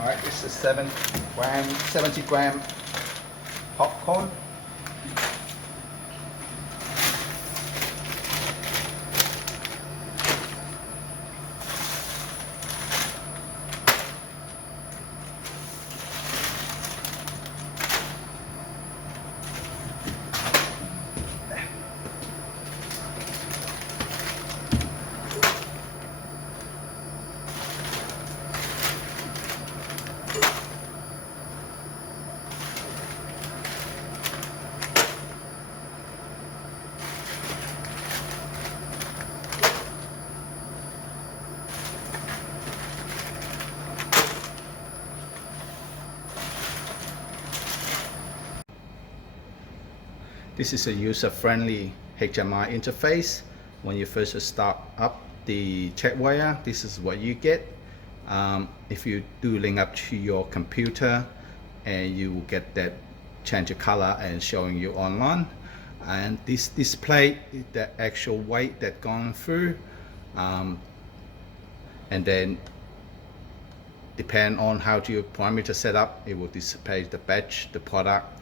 Alright, this is 70 gram popcorn. This is a user-friendly HMI interface. When you first start up the Checkweigher, this is what you get. If you do link up to your computer, and you will get that change of color and showing you online. And this display is the actual weight that gone through, and then depend on how your parameter set up, it will display the batch, the product,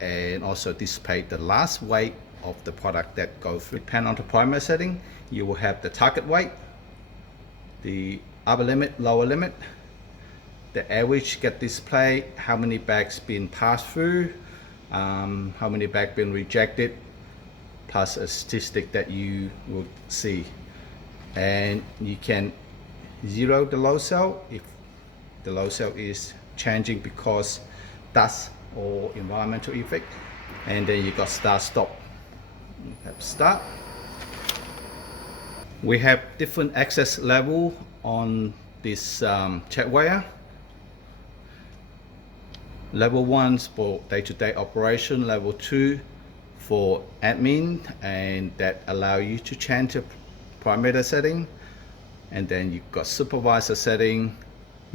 and also display the last weight of the product that goes through. Depending on the parameter setting, you will have the target weight, the upper limit, lower limit, the average get displayed, how many bags been passed through, how many bags been rejected, plus a statistic that you will see. And you can zero the load cell if the load cell is changing because dust or environmental effect, and then you got start stop. You have start. We have different access level on this Checkweigher. Level 1 for day-to-day operation, level 2 for admin, and that allow you to change the parameter setting, and then you've got supervisor setting,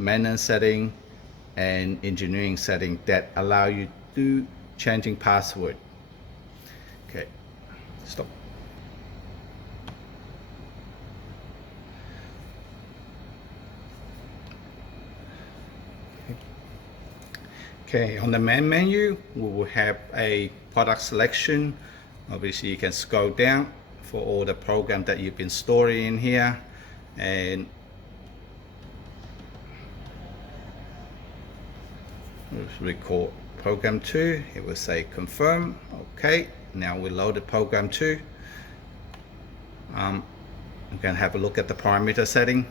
maintenance setting, and engineering setting that allow you to changing password. Okay, stop. Okay, on the main menu, we will have a product selection. Obviously, you can scroll down for all the program that you've been storing in here, and record program 2. It will say confirm. Okay, now we loaded program 2. I'm going to have a look at the parameter setting.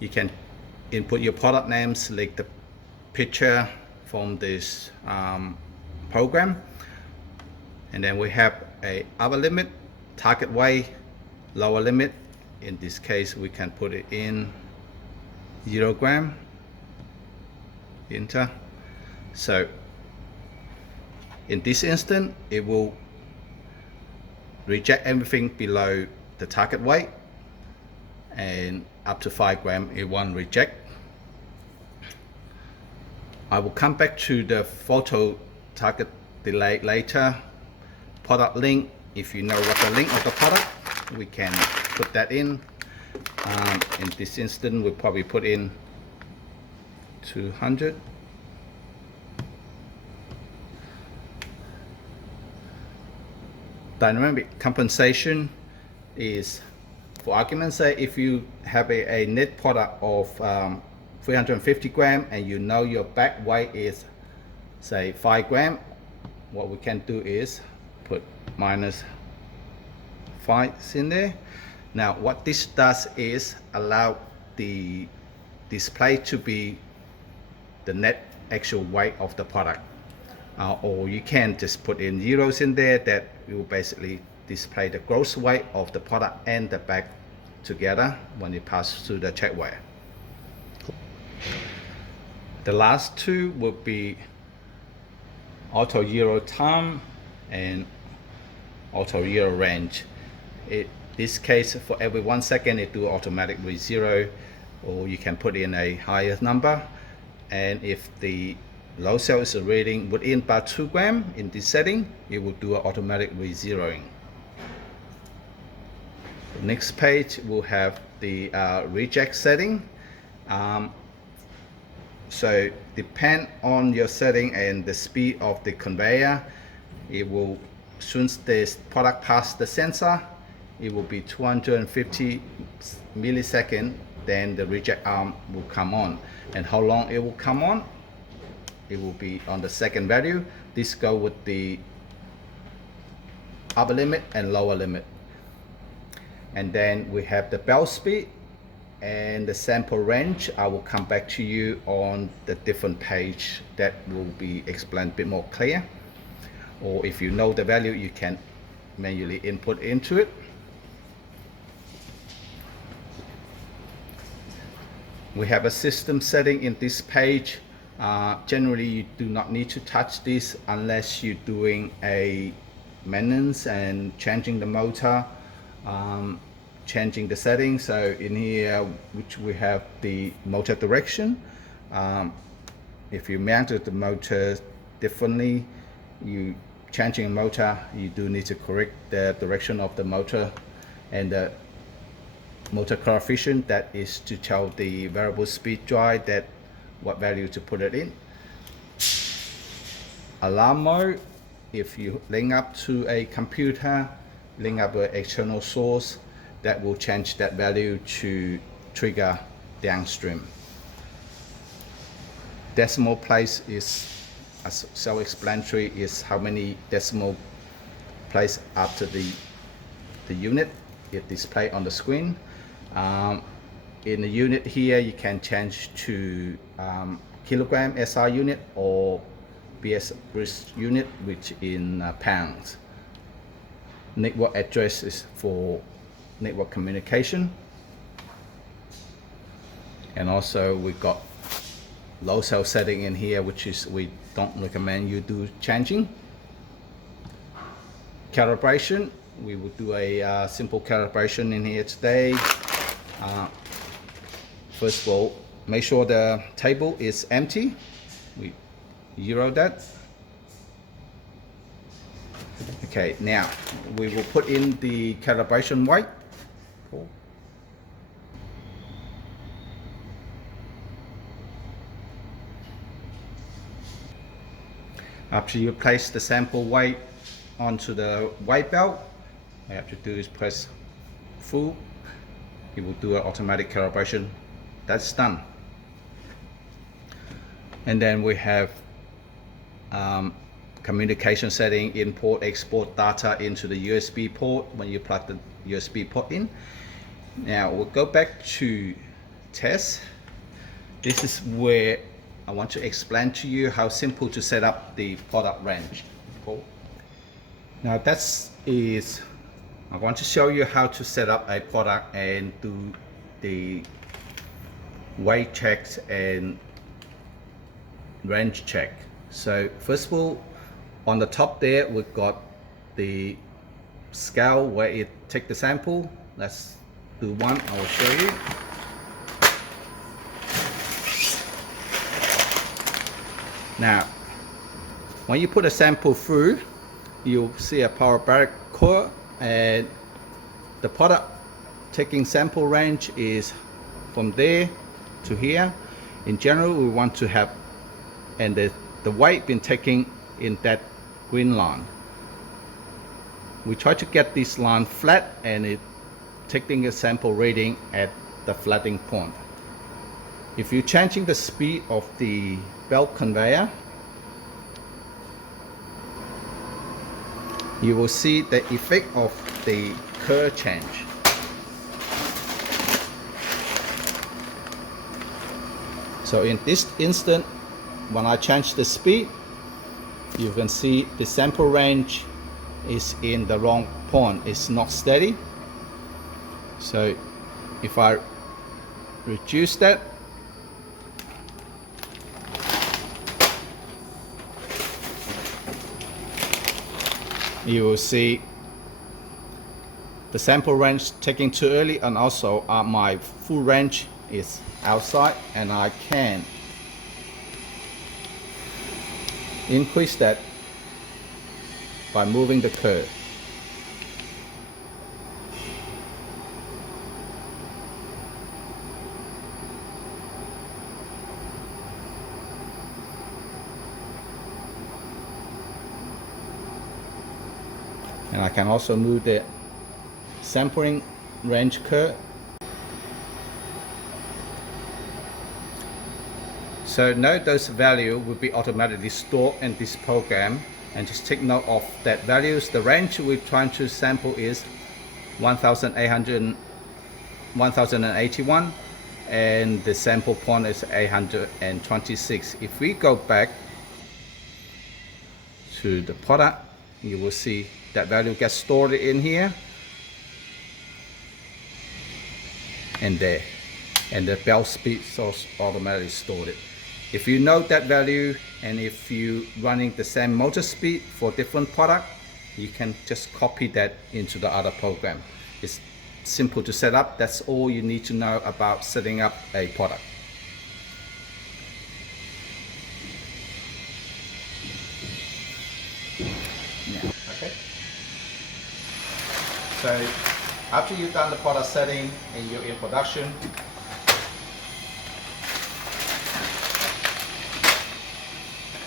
You can input your product name, select the picture from this program, and then we have a upper limit, target weight, lower limit. In this case, we can put it in 0 gram. Enter. So in this instant, it will reject everything below the target weight, and up to 5 gram it won't reject. I will come back to the photo target delay later. Product link, if you know what the link of the product, we can put that in. In this instant, we'll probably put in 200. Dynamic compensation is, for argument's sake, if you have a net product of 350 gram and you know your back weight is say 5 gram, what we can do is put minus 5 in there. Now what this does is allow the display to be the net actual weight of the product, or you can just put in zeros in there that will basically display the gross weight of the product and the bag together when it passes through the Checkweigher. The last two will be auto zero time and auto zero range. In this case, for every 1 second it do automatically zero, or you can put in a higher number. And if the load cell is reading within about 2 gram in this setting, it will do automatic zeroing. The next page will have the reject setting. So depend on your setting and the speed of the conveyor, it will, soon this product pass the sensor, it will be 250 milliseconds, then the reject arm will come on. And how long it will come on? It will be on the second value. This go with the upper limit and lower limit. And then we have the bell speed and the sample range. I will come back to you on the different page that will be explained a bit more clear. Or if you know the value, you can manually input into it. We have a system setting in this page. Generally, you do not need to touch this unless you're doing a maintenance and changing the motor, changing the settings. So in here, which we have the motor direction. If you mounted the motor differently, you changing motor, you do need to correct the direction of the motor, and the motor coefficient, that is to tell the variable speed drive that what value to put it in. Alarm mode, if you link up to a computer, link up an external source, that will change that value to trigger downstream. Decimal place is as self-explanatory, is how many decimal place after the unit is displayed on the screen. In the unit here, you can change to kilogram SI unit or BS unit, which in pounds. Network address is for network communication. And also we got low cell setting in here, which is we don't recommend you do changing. Calibration, we will do a simple calibration in here today. First of all, make sure the table is empty. We zero that. Okay, now we will put in the calibration weight. After you place the sample weight onto the weight belt, all you have to do is press full. It will do an automatic calibration. That's done. And then we have communication setting, import, export data into the USB port when you plug the USB port in. Now we'll go back to test. This is where I want to explain to you how simple to set up the product range. Now I want to show you how to set up a product and do the weight checks and range check. So first of all, on the top there, we've got the scale where it take the sample. Let's do one, I will show you. Now, when you put a sample through, you'll see a parabolic curve, and the product taking sample range is from there to here. In general, we want to have, and the weight been taken in that green line. We try to get this line flat, and it taking a sample reading at the flattening point. If you're changing the speed of the belt conveyor, you will see the effect of the curve change. So in this instant, when I change the speed, you can see the sample range is in the wrong point. It's not steady. So if I reduce that, you will see the sample range taking too early, and also my full range is outside, and I can increase that by moving the curve. And I can also move the sampling range curve. So note those values will be automatically stored in this program, and just take note of that values. The range we're trying to sample is 1081, and the sample point is 826. If we go back to the product, you will see that value gets stored in here and there, and the bell speed source automatically stored it. If you know that value, and if you running the same motor speed for different product, you can just copy that into the other program. It's simple to set up. That's all you need to know about setting up a product. Okay. So after you've done the product setting and you're in production,